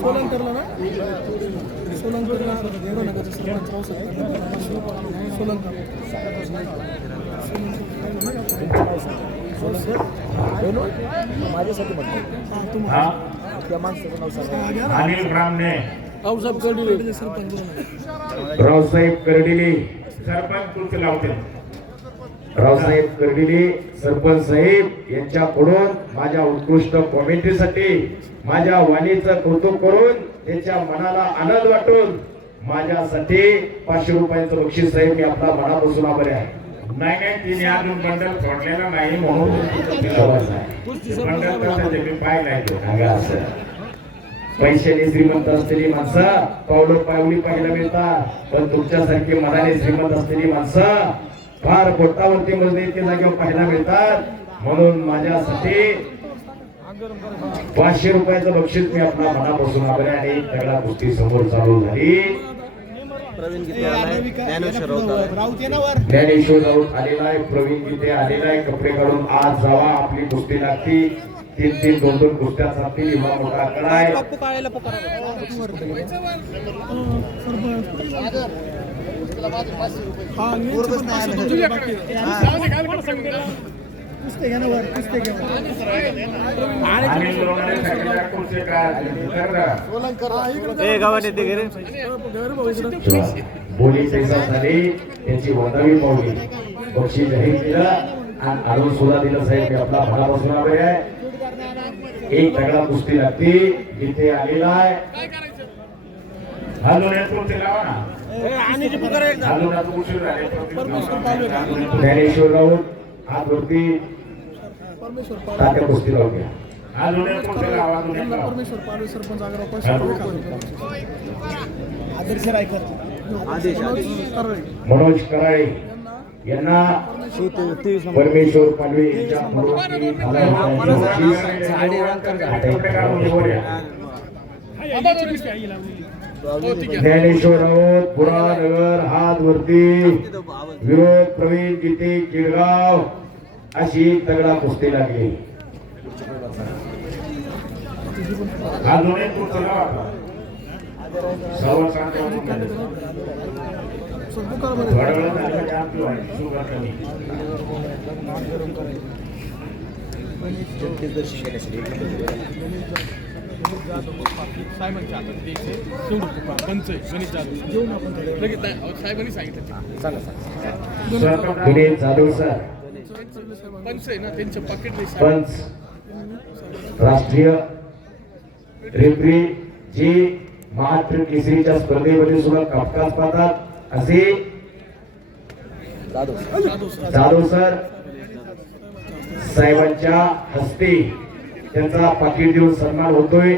सोलंकरला ना? सोलंकरला हिरोनगरचं सरपंच राव साहेब सोलंकर माझ्यासाठी म्हणतो त्या माणसाचं नाव सांगा अनिल ब्राह्मणे रावसाहेब कर्डिले. सरपंच रावसाहेब कर्डिले. सरपंच तुमचे लावते रावसाहेब कर्डिले सरपंच साहेब यांच्याकडून माझ्या उत्कृष्ट कॉमेंट्रीसाठी माझ्या वाणीचं कौतुक करून त्यांच्या मनाला आनंद वाटून माझ्यासाठी पाचशे रुपयाचं बक्षीस साहेब मी आपला मनापासून आभारी आहे. नाही नाही तिने अजून बंडल फोडलेला नाही म्हणून बंडल कसं ते मी पैशाने श्रीमंत असलेली माणसं पावलं पावली पाहायला मिळतात पण तुमच्यासारखी मनाने श्रीमंत असलेली माणसं फार पोटावरती मजदीच्या जागेवर पाहायला मिळतात. म्हणून माझ्यासाठी पाचशे रुपयाचं बक्षीस मी आपला मनापासून आभारी आणि सगळ्या गोष्टी समोर चालू झाली. ज्ञानेश्वर राऊत आलेला आहे प्रवीण गीते आलेला आहे कपडे काढून आज जावा आपली कुस्ती लागती. तीन तीन दोन दोन कुस्त्या चालतील एवढा मोठा आकडा आहे. बोली पैसा झाली त्यांची वंदावी पावली. बक्षीस जाहीर केलं आणि आणून सुद्धा दिलं साहेब मी आपला मनापासून आभारी आहे. एक तगडा कुस्ती लागती. इथे आलेला आहे हॅलो नेतृत्व लावा ना हॅलो ना तू उशीर झाले ज्ञानेश्वर राऊत परमेश्वर पाल तात्या कुस्ती लावून घ्या. मनोज कराळे यांना परमेश्वर पालवे यांच्या ज्ञानेश्वर राऊत हात वरती विरोध प्रवीण गीते किडगाव अशी तगडा कुस्ती लागली. हा दोन्ही. सर्व जनतेदर्शी केल्यासाठी साहेबांच्या हातात द्यायचे पंच गणेश जाधव लगेच दा- साहेबांनी सांगितलं जाधव सर. पंच आहे ना त्यांचं पाकिट नाही साहेब. पंच. राष्ट्रीय रेफरी जी महाराष्ट्र केसरीच्या स्पर्धेमध्ये सुद्धा कामकाज पाहतात. असे जाधव जाधव सर साहेबांच्या हस्ते त्यांचा पाकिट देऊन सन्मान होतोय.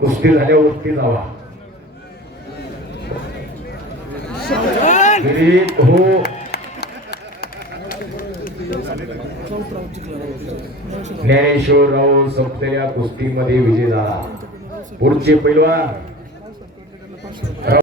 कुस्ती झाल्यावरती जावा हो चौथराव जिंकला. ज्ञानेश्वर राव संपलेल्या कुस्तीमध्ये विजय झाला पुढचे पैलवान.